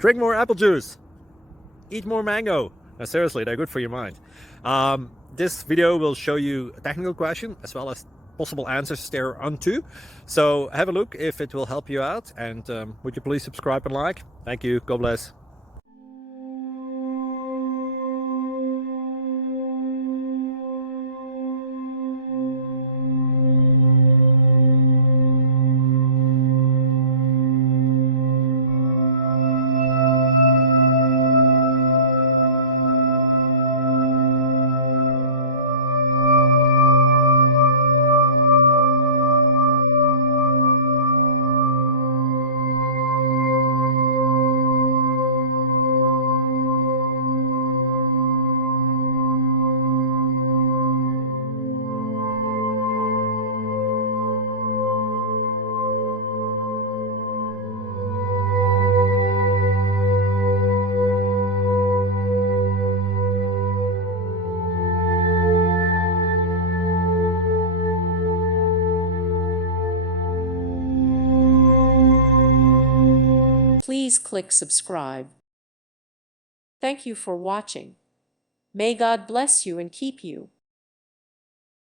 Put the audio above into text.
Drink more apple juice. Eat more mango. No, seriously, they're good for your mind. This video will show you a technical question as well as possible answers thereunto. So have a look if it will help you out, and would you please subscribe and like? Thank you. God bless. Please click subscribe. Thank you for watching. May God bless you and keep you.